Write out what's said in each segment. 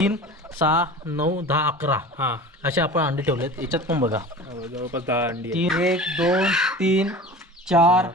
तीन सहा नऊ दहा अकरा. हां. असे आपण अंडी ठेवलेत. याच्यात पण बघा. हो, जवळपास दहा अंडी. तीन एक दोन तीन चार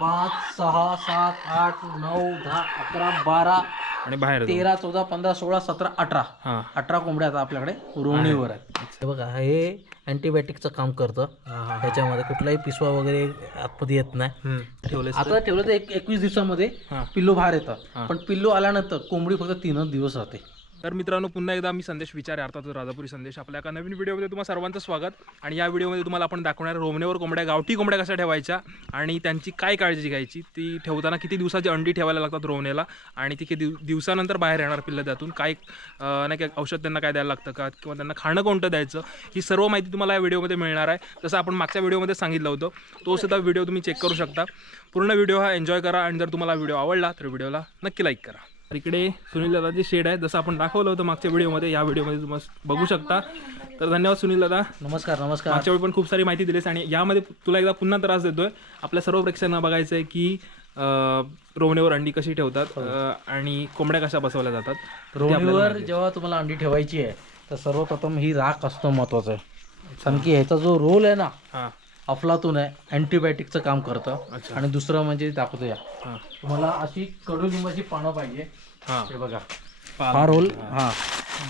पाच सहा सात आठ नऊ दहा अकरा बारा आणि बाहेर. तेरा चौदा पंधरा सोळा सतरा अठरा. हां. अठरा कोंबड्या आता आपल्याकडे रोवणीवर आहेत. बघा हे अँटीबायोटिकचं काम करतं. ह्याच्यामध्ये कुठलाही पिसवा वगैरे आतमध्ये येत नाही. ठेवले आता ठेवलं तर एक एकवीस दिवसामध्ये पिल्लू बाहेर येतं. पण पिल्लू आल्यानंतर कोंबडी फक्त तीनच दिवस राहते. तर मित्रांनो पुन्हा एकदा मी संदेश विचार अर्थातच राजापुरी संदेश. आपल्या एका नवीन व्हिडिओमध्ये तुम्हाला सर्वांचं स्वागत. आणि या व्हिडिओमध्ये तुम्हाला आपण दाखवणार रोमनेवर कोंबड्या गावठी कोंबड्या कशा ठेवायच्या आणि त्यांची काय काळजी घ्यायची. ती ठेवताना किती दिवसाची अंडी ठेवायला लागतात रोवणेला आणि ती किती दिव- दिवसानंतर बाहेर येणार पिल्लं त्यातून. काय नाही काय औषध त्यांना काय द्यायला लागतं का? किंवा त्यांना खाणं कोणतं द्यायचं? ही सर्व माहिती तुम्हाला या व्हिडिओमध्ये मिळणार आहे. जसं आपण मागच्या व्हिडिओमध्ये सांगितलं होतं तो सुद्धा व्हिडिओ तुम्ही चेक करू शकता. पूर्ण व्हिडिओ हा एन्जॉय करा आणि जर तुम्हाला व्हिडिओ आवडला तर व्हिडिओला नक्की लाईक करा. तर इकडे सुनील दादाची शेड आहे. जसं आपण दाखवलं होतं मागच्या व्हिडिओमध्ये या व्हिडिओमध्ये तुम्ही बघू शकता. तर धन्यवाद सुनील दादा. नमस्कार नमस्कार. मागच्या वेळी पण खूप सारी माहिती दिलीस आणि यामध्ये तुला एकदा पुन्हा त्रास देतोय. आपल्या सर्व प्रेक्षकांना बघायचं आहे की रोवणीवर अंडी कशी ठेवतात अं, आणि कोंबड्या कशा बसवल्या जातात. आहे. जेव्हा तुम्हाला अंडी ठेवायची आहे तर सर्वप्रथम ही राख असणं महत्वाचं आहे. कारण की ह्याचा जो रोल आहे ना हां. अफलातून आहे अँटीबायोटिकचं काम करतं. अच्छा. आणि दुसरं म्हणजे दाखवतो या. हां. तुम्हाला अशी कडुलिंबाची पानं पाहिजे. हां. हे बघा. हा रोल हा.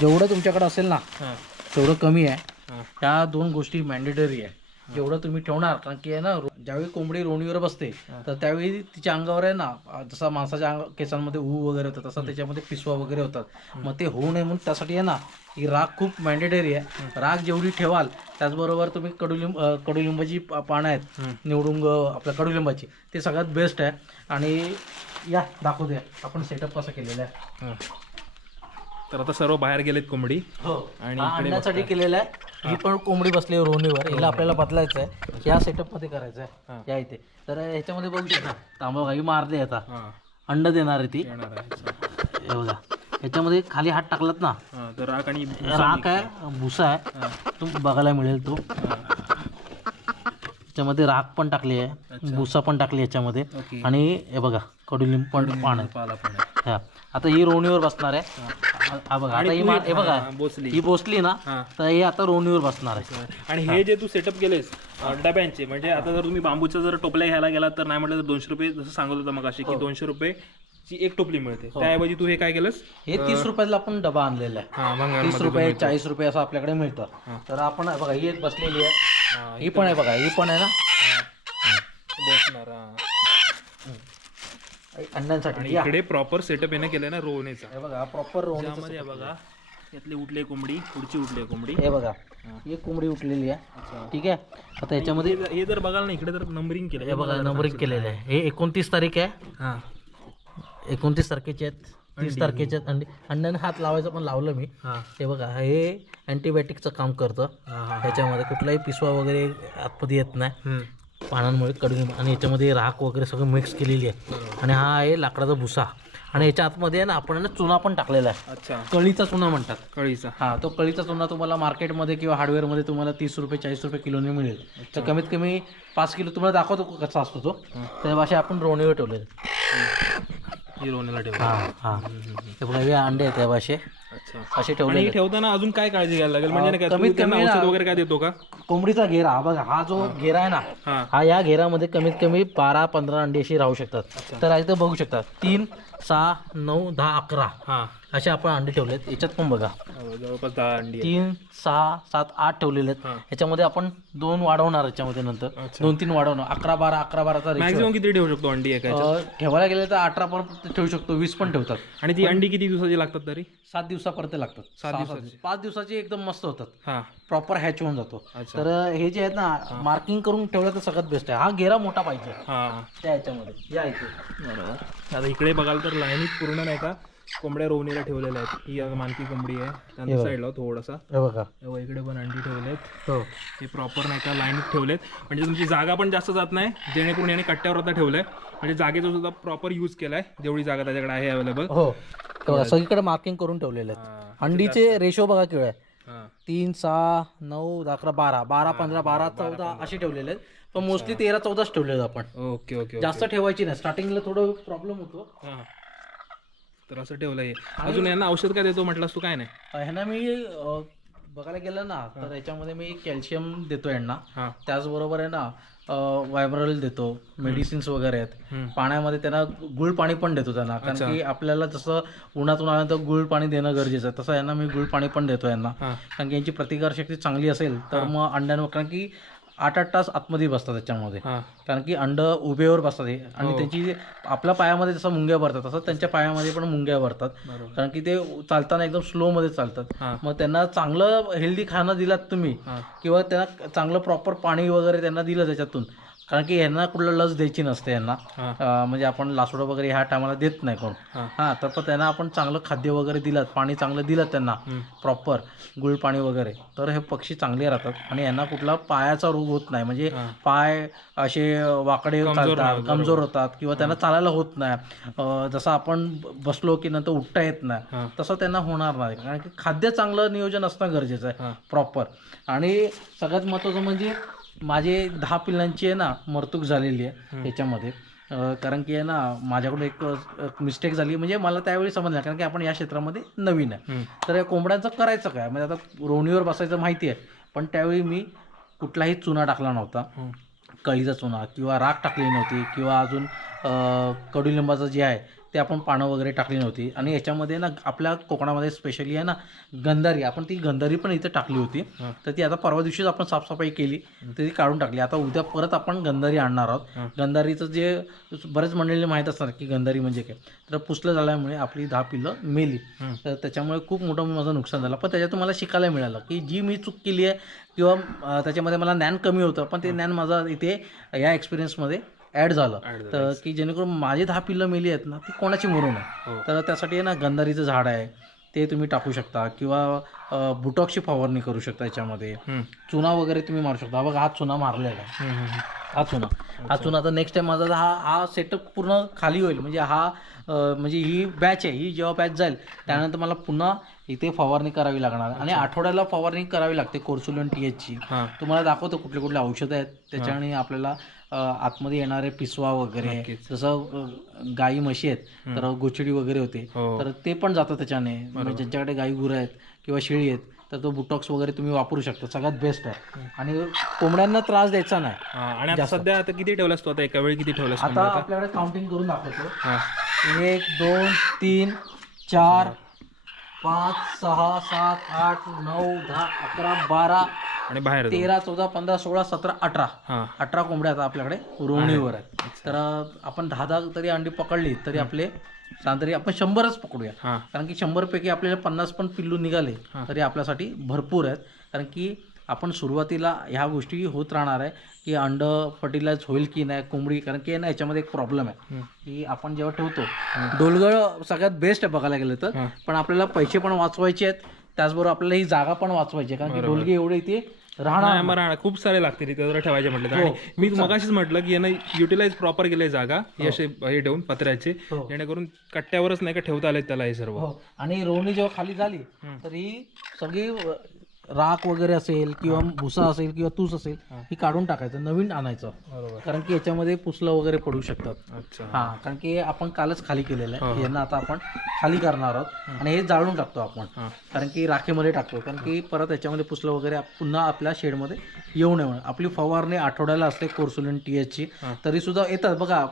जेवढं तुमच्याकडे असेल ना हां. तेवढं कमी आहे. हां. त्या दोन गोष्टी मॅन्डेटरी आहे. जेवढं तुम्ही ठेवणार कारण की आहे ना ज्यावेळी कोंबडी रोणीवर बसते तर त्यावेळी तिच्या अंगावर आहे ना जसा माणसाच्या अंग केसांमध्ये ऊ वगैरे होतं तसा त्याच्यामध्ये पिसवा वगैरे होतात. मग ते होऊ नये म्हणून त्यासाठी आहे ना ही राख खूप मॅन्डेटरी आहे. राख जेवढी ठेवाल त्याचबरोबर तुम्ही कडुलिंब कडुलिंबाची पानं आहेत निवडूंग आपल्या कडुलिंबाची ते सगळ्यात बेस्ट आहे. आणि या दाखवू द्या आपण सेटअप कसा केलेला आहे. तर आता सर्व बाहेर गेलेत कोंबडी. हो. आणि आणण्यासाठी केलेला आहे. ही. पण कोंबडी बसली आहे रोणीवर हिला आपल्याला बदलायचं आहे ह्या सेटअपमध्ये करायचं हा. आहे या इथे. तर ह्याच्यामध्ये बघू शकता. तांबा काही मारले आता. हां. अंड देणार आहे ती. हे बघा. ह्याच्यामध्ये खाली हात टाकलात ना. हां तर राख आणि राख आहे भुसा आहे. तो बघायला मिळेल तो. त्याच्यामध्ये राख पण टाकली आहे. भुसा पण टाकली याच्यामध्ये. आणि हे बघा कडुलिंब पण पान आहे. हा. आता ही रोणीवर बसणार आहे. हा- हा बघा आता ही मा- हे बघा हां, बोचली ही बोसली ना हां. तर ही आता रोणीवर बसणार आहे. आणि हे जे तू सेटअप केलेस अ, डब्यांचे म्हणजे आता जर तुम्ही बांबूच्या जर टोपल्या घ्यायला गेलात तर नाही म्हटलं तर दोनशे रुपये जसं सांगत होता मग अशी की दोनशे रुपये ची एक टोपली मिळते. त्याऐवजी तू हे काय केलंस? हे तीस रुपयाला आपण डबा आणलेला आहे. हा तीस रुपये चाळीस रुपये असं आपल्याकडे मिळतं. तर आपण बघा ही एक बसलेली आहे. ही पण आहे बघा ही पण आहे ना? बसणार हा. अंड्यांसाठी आणि. इकडे प्रॉपर सेटअप येणं केलंय ना रोवणीचा हे बघा प्रॉपर रोवणी त्यामध्ये बघा यातली उठली कोंबडी पुढची उठली कोंबडी. हे बघा ही. एक कोंबडी उठलेली आहे. ठीक आहे? आता याच्यामध्ये हे- हे जर बघाल ना इकडे तर नंबरिंग केलं हे बघा नंबरिंग केलेलं आहे. हे एकोणतीस तारीख आहे. हा. एकोणतीस तारखेचे आहेत तीस तारखेचे आहेत अंडी. अंड्याने हात लावायचं पण लावलं मी. हा. हे बघा हे अँटीबायोटिकचं काम करतं. हा हा ह्याच्यामध्ये कुठलाही पिसवा वगैरे आतमध्ये येत नाही. हम्म. पानांमुळे कडून आणि याच्यामध्ये राख वगैरे सगळं मिक्स केलेली आहे. आणि हा आहे लाकडाचा भुसा. आणि याच्या आतमध्ये आहे ना आपण आहे ना चुना पण टाकलेला आहे. अच्छा. कळीचा चुना म्हणतात. कळीचा. हा तो कळीचा चुना तुम्हाला मार्केटमध्ये किंवा हार्डवेअरमध्ये तुम्हाला तीस रुपये चाळीस रुपये किलोने मिळेल. तर कमीत कमी पाच किलो तुम्हाला दाखवतो कसा असतो तो. त्या भाषे आपण रोणीवर ठेवले ही रोवणीला ठेव हा हा. हे बघा हे अंडे आहेत त्या भाषे असे ठेवले ठेवताना अजून काय काळजी घ्यायला लागेल? म्हणजे कमीत कमी वगैरे काय देतो का? कोंबडीचा घेरा हा बघा हा जो घेरा आहे ना हा. या घेरामध्ये कमीत कमी बारा पंधरा अंडी अशी राहू शकतात. तर इथं बघू शकता तीन सहा नऊ दहा अकरा हा. असे आपण अंडे ठेवलेत याच्यात पण बघा. हो, जवळपास दहा अंडी. तीन सहा सात आठ ठेवलेले आहेत. याच्यामध्ये आपण दोन वाढवणार याच्यामध्ये नंतर. दोन तीन वाढवणार. अकरा बारा अकरा बाराचा मॅक्झिमम किती ठेवू शकतो अंडी एका ठेवायला गेले तर अठरा पण ठेवू शकतो वीस पण ठेवतात. आणि ती अंडी किती दिवसाची लागतात तरी? सात दिवसापर्यंत लागतात. सात दिवसाची? पाच दिवसाची एकदम मस्त होतात. हा. प्रॉपर हॅच होऊन जातो. अच्छा. तर हे जे आहेत ना मार्किंग करून ठेवलं तर सगळ्यात बेस्ट आहे. हा घेरा मोठा पाहिजे. हा. त्या ह्याच्यामध्ये. या इथे. बरोबर. आता इकडे बघाल तर लाईनीत पूर्ण नाही का कोंबड्या रोवणीला ठेवलेल्या आहेत. ही मानकी कोंबडी आहे. त्यांच्या साईडला थोडासा. हे बघा. तेव्हा इकडे पण अंडी ठेवलेत. हो. हे प्रॉपर नाही का लाईनीत ठेवलेत. म्हणजे तुमची जागा पण जास्त जात नाही. जेणेकरून याने कट्ट्यावर आता ठेवलंय. म्हणजे जागेचा सुद्धा प्रॉपर यूज केलाय. जेवढी जागा त्याच्याकडे आहे अवेलेबल हो. सगळीकडे मार्किंग करून ठेवलेले आहेत. अंडीचे रेशो बघा केवळ आहे. तीन सहा नऊ अकरा बारा. बारा पंधरा बारा चौदा असे ठेवलेले आहेत. पण मोस्टली तेरा चौदाच ठेवलेले आपण. ओके ओके जास्त ठेवायची नाही. स्टार्टिंगला थोडं प्रॉब्लेम होतो. हां. तर असं ठेवलंय. अजून यांना औषध काय देतो म्हटलंस तू? काय नाही. ह्यांना मी अ, बघायला गेलं ना तर याच्यामध्ये मी कॅल्शियम देतो यांना. त्याचबरोबर आहे ना वायब्रल देतो मेडिसिन्स वगैरे आहेत. पाण्यामध्ये त्यांना गुळ पाणी पण देतो त्यांना कारण की आपल्याला जसं उन्हातून आल्यानंतर गुळ पाणी देणं गरजेचं आहे तसं यांना मी गुळ पाणी पण देतो यांना. कारण की यांची प्रतिकारशक्ती चांगली असेल तर मग अंड्यांवर कारण की आठ आठ तास आतमध्ये बसतात त्याच्यामध्ये. हां. कारण की अंड उभेवर बसतात हे. आणि त्यांची आपल्या पायामध्ये जसं मुंग्या भरतात तसं त्यांच्या पायामध्ये पण मुंग्या भरतात. कारण की ते चालताना एकदम स्लो मध्ये चालतात. हां. मग त्यांना चांगलं हेल्दी खाणं दिलात तुम्ही हां. किंवा त्यांना चांगलं प्रॉपर पाणी वगैरे त्यांना दिलं त्याच्यातून कारण की यांना कुठलं लस द्यायची नसते यांना. अं, म्हणजे आपण लासोडं वगैरे ह्या टायमाला देत नाही कोण. हां. तर पण त्यांना आपण चांगलं खाद्य वगैरे दिलं पाणी चांगलं दिलं त्यांना. प्रॉपर गुळ पाणी वगैरे. तर हे पक्षी चांगले राहतात आणि यांना कुठला पायाचा रोग होत नाही. म्हणजे. पाय असे वाकडे चालतात कमजोर होतात किंवा त्यांना चालायला होत नाही. अं, जसं आपण ब- बसलो की नंतर उठता येत नाही तसं त्यांना होणार नाही. कारण की खाद्य चांगलं नियोजन असणं गरजेचं आहे. प्रॉपर आणि सगळ्यात महत्त्वाचं म्हणजे माझे दहा पिल्लांची आहे ना मरतूक झालेली आहे याच्यामध्ये. अं, कारण की आहे ना माझ्याकडून एक मिस्टेक झाली. म्हणजे मला त्यावेळी समजलं नाही, कारण की आपण या क्षेत्रामध्ये नवीन आहे. तर या कोंबड्यांचं करायचं काय? म्हणजे आता रोणीवर बसायचं माहिती आहे पण त्यावेळी मी कुठलाही चुना टाकला नव्हता. कळीचा चुना किंवा राख टाकली नव्हती किंवा अजून कडुलिंबाचं जे आहे ते आपण पानं वगैरे टाकली नव्हती. आणि याच्यामध्ये ना आपल्या कोकणामध्ये स्पेशली आहे ना गंधारी. आपण ती गंधारी पण इथे टाकली होती. तर ती आता परवा दिवशीच आपण साफसफाई केली. तर ती काढून टाकली. आता उद्या परत आपण गंधारी आणणार. आहोत. गंधारीचं जे बरेच मंडळीला माहीत असणार की गंधारी म्हणजे काय. तर पुसलं झाल्यामुळे आपली दहा पिल्लं मेली. तर त्याच्यामुळे खूप मोठं माझं नुकसान झालं. पण त्याच्यातून मला शिकायला मिळालं की जी मी चूक केली आहे किंवा त्याच्यामध्ये मला ज्ञान कमी होतं पण ते ज्ञान माझं इथे या एक्सपिरियन्समध्ये ॲड झालं. तर की जेणेकरून माझी दहा पिल्लं मेली आहेत ना ती कोणाची मरू नये. हो. तर त्यासाठी ना गंधारीचं झाड आहे. ते तुम्ही टाकू शकता किंवा बुटॉक्सची फवारणी करू शकता याच्यामध्ये. चुना वगैरे तुम्ही मारू शकता. बघा हा चुना मारलेला आहे. हा चुना. हा चुना. तर नेक्स्ट टाइम माझा हा हा सेटअप पूर्ण खाली होईल. म्हणजे हा म्हणजे ही बॅच आहे. ही जेव्हा बॅच जाईल त्यानंतर मला पुन्हा इथे फवारणी करावी लागणार. आणि आठवड्याला फवारणी करावी लागते कोर्सुलन टी एचची तुम्हाला दाखवतो कुठले कुठले औषधं आहेत. त्याच्याने आपल्याला आतमध्ये येणारे पिसवा वगैरे. जसं गाई म्हशी आहेत तर गोचिडी वगैरे होते. हो. तर ते पण जातं त्याच्याने. म्हणजे ज्यांच्याकडे गाई गुरं आहेत किंवा शेळी आहेत तर तो बुटॉक्स वगैरे तुम्ही वापरू शकता. सगळ्यात बेस्ट आहे. आणि कोंबड्यांना त्रास द्यायचा नाही. आणि सध्या आता किती ठेवलास तू? आता एका वेळी किती ठेवलास आता आपल्याकडे काउंटिंग करून दाखवतो. एक दोन तीन चार पाच सहा सात आठ नऊ दहा अकरा बारा आणि बाहेर. तेरा चौदा पंधरा सोळा सतरा अठरा. हां. अठरा कोंबड्या आता आपल्याकडे रोवणीवर आहेत. तर आपण दहा दहा तरी अंडी पकडली तरी आपले साधारण तरी आपण शंभरच पकडूया. कारण की शंभर पैकी आपल्याला पन्नास पण पिल्लू निघाले. तरी आपल्यासाठी भरपूर आहेत. कारण की आपण सुरुवातीला ह्या गोष्टी होत राहणार आहे की अंड फर्टिलाइज होईल की नाही कोंबडी कारण की ना याच्यामध्ये एक प्रॉब्लेम आहे. की आपण जेव्हा ठेवतो डोलगळ सगळ्यात बेस्ट आहे बघायला गेलं तर. पण आपल्याला पैसे पण वाचवायचे आहेत त्याचबरोबर आपल्याला ही जागा पण वाचवायची आहे. कारण की डोलगे एवढे इथे राहणार नाही मग राहणार. खूप सारे लागतील जर ठेवायचे म्हटलं तर. आणि मी मगाशीच म्हटलं की यांना युटिलाइज प्रॉपर केले जागा हे असे हे ठेवून पत्र्याचे. हो. जेणेकरून कट्ट्यावरच नाही का ठेवता आले त्याला हे सर्व. हो. आणि रोवणी जेव्हा खाली झाली तर ही सगळी राख वगैरे असेल किंवा भुसा असेल किंवा तूस असेल ही. काढून टाकायचं नवीन आणायचं. बरोबर. कारण की याच्यामध्ये पुसलं वगैरे पडू शकतात. अच्छा. हा कारण की आपण कालच खाली केलेलं आहे. यांना आता आपण खाली करणार आहोत आणि हे जाळून टाकतो आपण. कारण की राखेमध्ये टाकतो. कारण की परत याच्यामध्ये पुसलं वगैरे आप- पुन्हा आपल्या शेडमध्ये येऊ नये म्हणून. आपली फवारणी आठवड्याला असते कोर्सुलिन टी एचची हां. तरी सुद्धा येतात. बघा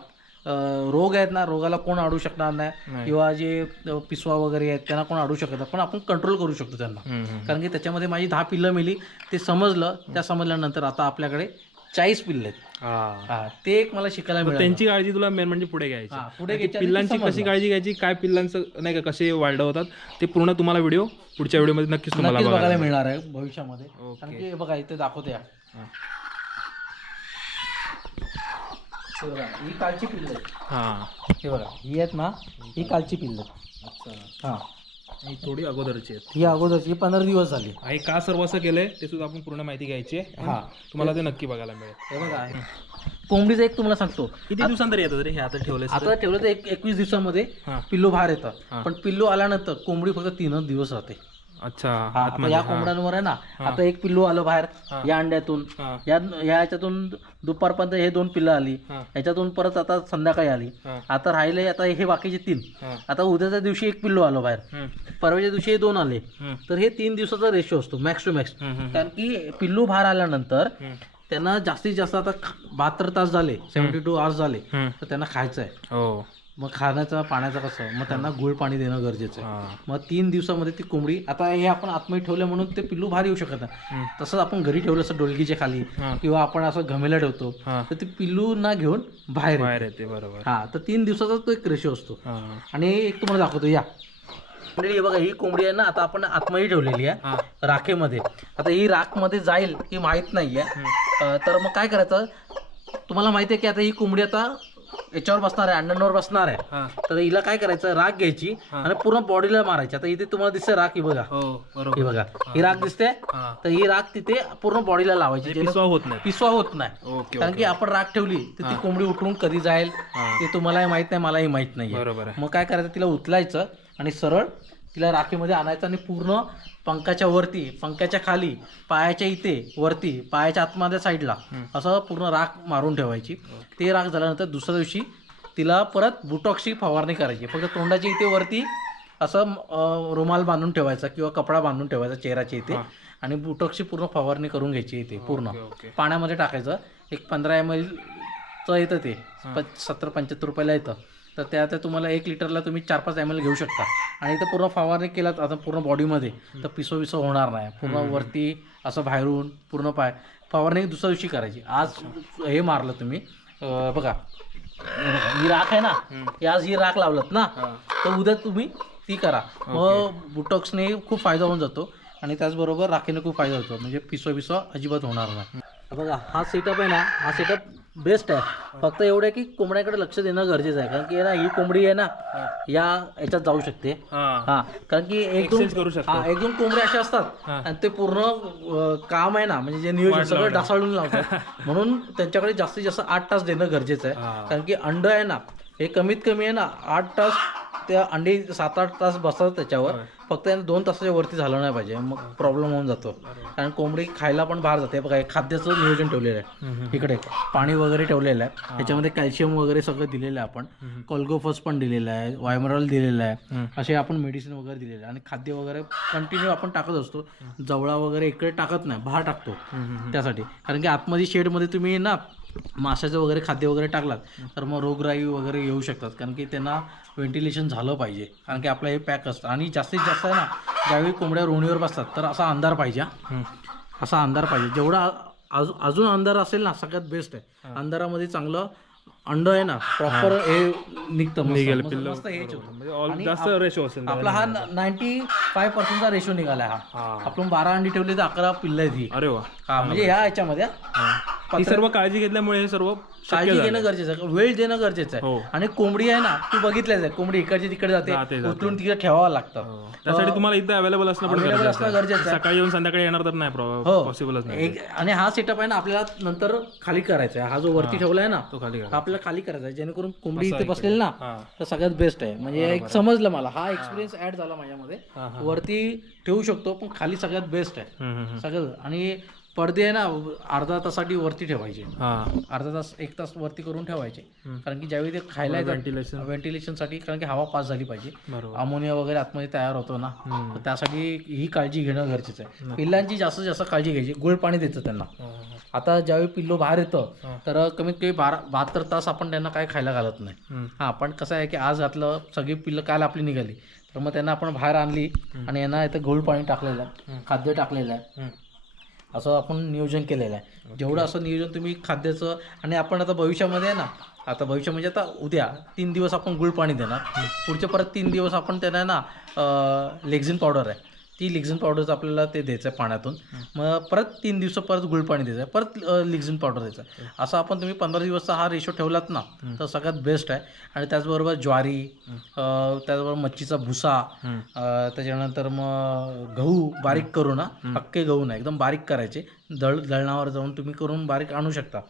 रोग आहेत ना रोगाला कोण अडू शकणार नाही. किंवा जे पिसवा वगैरे आहेत त्यांना कोण अडू शकत नाही. पण आपण कंट्रोल करू शकतो त्यांना. कारण की त्याच्यामध्ये माझी दहा पिल्लं मिली. ते समजलं. त्या समजल्यानंतर आता आपल्याकडे चाळीस पिल्ले आहेत. ते एक मला शिकायला मिळालं. त्यांची काळजी तुला मेन म्हणजे पुढे घ्यायची. पुढे पिल्लांची कशी. काळजी घ्यायची काय पिल्लांचं नाही का कसे वाढ होतात ते पूर्ण तुम्हाला व्हिडिओ पुढच्या व्हिडिओमध्ये नक्कीच तुम्हाला बघायला मिळणार आहे भविष्यामध्ये. कारण की बघा इथे दाखवते या. हां. बघा, ही कालची पिल्ल आहेत. हां. हे बघा ही आहेत ना ही कालची पिल्ल. अच्छा. हा. थोडी अगोदरची आहेत. ही अगोदरची पंधरा दिवस झाली. हे का सर्व असं केलंय ते सुद्धा आपण पूर्ण माहिती घ्यायची आहे. हा. तुम्हाला ते नक्की बघायला मिळेल. हे बघा कोंबडीचं एक तुम्हाला सांगतो. किती दिवसांतरी येतात रे हे आता ठेवले आता ठेवलं तर एक एकवीस दिवसामध्ये हां. पिल्लू बाहेर हा. येतात पण पिल्लू आल्यानंतर कोंबडी फक्त तीनच दिवस राहते. अच्छा हा आता या कोंबड्यांवर आहे ना आता एक पिल्लू आलं बाहेर या अंड्यातून हा. या या याच्यातून दुपारपर्यंत हे दोन पिल्लं आली हा. याच्यातून परत आता संध्याकाळी आली हा. आता राहिले आता हे बाकीचे तीन हा. आता उद्याच्या दिवशी एक पिल्लू आलं बाहेर हम्म. परवाच्या दिवशी हे दोन आले हम्म. तर हे तीन दिवसाचा रेशो असतो मॅक्स टू मॅक्स हम्म. हम्म. कारण की पिल्लू बाहेर आल्यानंतर हम्म. त्यांना जास्तीत जास्त आता बहात्तर तास झाले सेव्हन्टी टू आवर्स झाले हम्म. तर त्यांना खायचं आहे हो मग खाण्याचं पाण्याचं कसं मग त्यांना गुळ पाणी देणं गरजेचं आहे. मग तीन दिवसामध्ये ती कोंबडी आता हे आपण आतमध्ये ठेवलं म्हणून ते पिल्लू बाहेर येऊ शकत नाही. तसंच आपण घरी ठेवलं असं डोलगीच्या खाली. किंवा आपण असं घमेला ठेवतो. तर ते पिल्लू ना घेऊन बाहेर. बाहेर येते बरोबर हा तर तीन दिवसाचा तो एक रेशो असतो. आणि एक तुम्हाला दाखवतो या मंडळी, हे बघा ही कोंबडी आहे ना आता आपण आतमध्ये ठेवलेली आहे. राखेमध्ये आता ही राखमध्ये जाईल ही माहीत नाही आहे तर मग काय करायचं तुम्हाला माहिती आहे की आता ही कोंबडी आता याच्यावर बसणार आहे अंड्यांवर बसणार आहे. हा. तर हिला काय करायचं राख घ्यायची आणि पूर्ण बॉडीला मारायची. आता इथे तुम्हाला दिसते राख ही बघा. हो ही बघा. ही. राख दिसते. हा. तर ही राख तिथे पूर्ण बॉडीला लावायची. जेणे- पिसवा होत नाही. पिसवा होत नाही. ओके कारण की आपण राख ठेवली तर ती कोंबडी उठून कधी जाईल हा. ते तुम्हालाही माहीत नाही मलाही माहीत नाही मग काय करायचं तिला उचलायचं आणि सरळ तिला राखीमध्ये आणायचं आणि पूर्ण पंखाच्या वरती पंख्याच्या खाली पायाच्या इथे वरती पायाच्या आतमध्ये साईडला असं पूर्ण राख मारून ठेवायची. ते राख झाल्यानंतर दुसऱ्या दिवशी तिला परत बुटॉक्सची फवारणी करायची. फक्त तोंडाच्या इथे वरती असं रुमाल बांधून ठेवायचा किंवा कपडा बांधून ठेवायचा चेहऱ्याच्या इथे आणि बुटॉक्सची पूर्ण फवारणी करून घ्यायची इथे पूर्ण. पाण्यामध्ये टाकायचं. एक पंधरा एम चं येतं ते. प- सत्तर पंच्याहत्तर रुपयाला येतं. तर त्या आता तुम्हाला एक लिटरला तुम्ही चार पाच एम एल घेऊ शकता. आणि इथं पूर्ण फवारणी केलात आता पूर्ण बॉडीमध्ये तर पिसो पिसो होणार नाही. पूर्ण वरती असं बाहेरून पूर्ण पाय. फवारणी दुसऱ्या दिवशी करायची. आज हे मारलं तुम्ही. बघा. हे राख आहे ना आज ही राख लावलत ना. तर उद्या तुम्ही ती करा. मग बुटॉक्सने खूप फायदा होऊन जातो. आणि त्याचबरोबर राखीने खूप फायदा होतो. म्हणजे पिसवा पिसवा अजिबात होणार नाही. बघा हा सेटअप आहे ना हा सेटअप बेस्ट आहे. फक्त एवढं आहे की कोंबड्याकडे लक्ष देणं गरजेचं आहे. कारण की ना ही कोंबडी आहे ना या याच्यात जाऊ शकते. हा. कारण की एक दोन करू शकतो. हा एक दोन कोंबड्या अशा असतात. आणि ते पूर्ण अं, काम आहे ना म्हणजे जे नियोजन सगळं ढासाळून लावतात. म्हणून त्यांच्याकडे जास्तीत जास्त आठ तास देणं गरजेचं आहे. कारण की अंड आहे ना हे कमीत कमी आहे ना आठ तास त्या अंडी सात आठ तास बसतात त्याच्यावर. फक्त दोन तासाच्या वरती झालं नाही पाहिजे. मग प्रॉब्लेम होऊन जातो. कारण कोंबडी खायला पण बाहेर जाते. बघा खाद्याचं नियोजन ठेवलेलं आहे. इकडे पाणी वगैरे ठेवलेलं आहे. त्याच्यामध्ये कॅल्शियम वगैरे सगळं दिलेलं आहे आपण. कोल्गोफस पण दिलेलं आहे. वायमरल दिलेलं आहे. असे आपण मेडिसिन वगैरे दिलेलं आहे. आणि खाद्य वगैरे कंटिन्यू आपण टाकत असतो. जवळा वगैरे इकडे टाकत नाही. बाहेर टाकतो. त्यासाठी. कारण की आतमध्ये शेडमध्ये तुम्ही ना माशाचं वगैरे खाद्य वगैरे टाकलात तर मग रोगराई वगैरे येऊ शकतात. कारण की त्यांना व्हेंटिलेशन झालं पाहिजे. कारण की आपलं हे पॅक असतं. आणि जास्तीत जास्त आहे ना ज्यावेळी कोंबड्या रोणीवर बसतात तर असा अंधार पाहिजे हा. असा अंधार पाहिजे. जेवढा अजून अजून अंधार असेल ना सगळ्यात बेस्ट आहे. अंधारामध्ये चांगलं अंड आहे ना प्रॉपर हे निघतं. म्हणजे all- जास्त असेल आपला हा नाईन्टी फाय पर्सेंटचा रेशो निघाला हा. हा. आपण बारा अंडी ठेवली तर अकरा पिल्ल आहेत ही. अरे वा. हा म्हणजे ह्या ह्याच्यामध्ये हा. ही. सर्व काळजी घेतल्यामुळे हे सर्व काळजी घेणं गरजेचं आहे. वेळ देणं गरजेचं हो. आहे आणि कोंबडी आहे ना तू बघितलंच आहे. कोंबडी इकडची तिकडे जाते, जाते जाते. उचलून तिकडे ठेवावं लागतं. हो. त्यासाठी तुम्हाला इथे अवेलेबल असणं पण Available गरजेचं असणं आहे. गरजेचं आहे. सकाळी येऊन संध्याकाळी येणार तर नाही हो. पॉसिबलच नाही. एक आणि हा सेटअप आहे ना आपल्याला नंतर खाली करायचा आहे हा जो वरती ठेवला आहे ना तो खाली हा आपल्याला खाली करायचा आहे. जेणेकरून कोंबडी इथे बसलेली ना तर सगळ्यात बेस्ट आहे. म्हणजे एक समजलं मला. हा एक्सपिरियन्स ऍड झाला माझ्यामध्ये. वरती ठेवू शकतो पण खाली सगळ्यात बेस्ट आहे. सगळं. आणि पडदे आहे ना अर्धा तासाठी वरती ठेवायचे. हा. अर्धा तास एक तास वरती करून ठेवायचे. कारण की ज्यावेळी ते खायला व्हेंटिलेशन व्हेंटिलेशनसाठी कारण की हवा पास झाली पाहिजे. अमोनिया वगैरे आतमध्ये तयार होतो ना. तर त्यासाठी ही काळजी घेणं गरजेचं आहे. पिल्लांची जास्तीत जास्त काळजी घ्यायची गुळ पाणी द्यायचं त्यांना. हा, हा. आता ज्यावेळी पिल्लू बाहेर येतं हा. तर कमीत कमी बारा बहात्तर तास आपण त्यांना काय खायला घालत नाही. हां पण कसं आहे की आज घातलं सगळी पिल्लं काल आपली निघाली. तर मग त्यांना आपण बाहेर आणली आणि यांना इथं गूळ पाणी टाकलेलं आहे खाद्य टाकलेलं आहे. असं आपण नियोजन केलेलं आहे. जेवढं असं नियोजन तुम्ही खाद्याचं आणि आपण आता भविष्यामध्ये आहे ना आता भविष्य म्हणजे आता उद्या तीन दिवस आपण गुळ पाणी देणार. पुढचे परत तीन दिवस आपण त्यांना ना लेक्झिन पावडर आहे. ती लिक्झिन पावडरचं आपल्याला ते द्यायचं आहे पाण्यातून. मग परत तीन दिवस परत गुळ पाणी द्यायचं आहे. परत लिक्झिन पावडर द्यायचं आहे. असं आपण तुम्ही पंधरा दिवसचा हा रेशो ठेवलात ना तर सगळ्यात बेस्ट आहे. आणि त्याचबरोबर ज्वारी त्याचबरोबर मच्छीचा भुसा त्याच्यानंतर मग गहू बारीक करू ना पक्के गहू ना एकदम बारीक करायचे. दळ दळणावर जाऊन तुम्ही करून बारीक आणू शकता.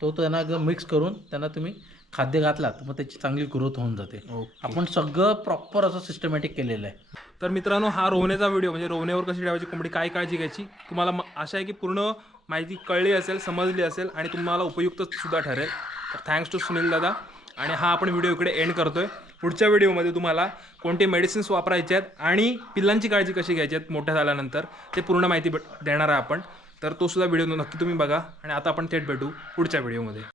तो त्यांना एकदम मिक्स करून त्यांना तुम्ही खाद्य घातला तर मग त्याची चांगली ग्रोथ होऊन जाते. आपण सगळं प्रॉपर असं सिस्टमॅटिक केलेलं आहे. तर मित्रांनो हा रोवण्याचा व्हिडिओ म्हणजे रोवण्यावर कशी ठेवायची कोंबडी काय काळजी घ्यायची तुम्हाला आशा आहे की पूर्ण माहिती कळली असेल समजली असेल आणि तुम्हाला उपयुक्त सुद्धा ठरेल. तर थँक्स टू सुनील दादा. आणि हा आपण व्हिडिओ इकडे एंड करतोय. पुढच्या व्हिडिओमध्ये तुम्हाला कोणते मेडिसिन्स वापरायचे आहेत आणि पिल्लांची काळजी कशी घ्यायची आहेत मोठ्या झाल्यानंतर ते पूर्ण माहिती भेट- देणार आहे आपण. तर तो सुद्धा व्हिडिओ नक्की तुम्ही बघा. आणि आता आपण थेट भेटू पुढच्या व्हिडिओमध्ये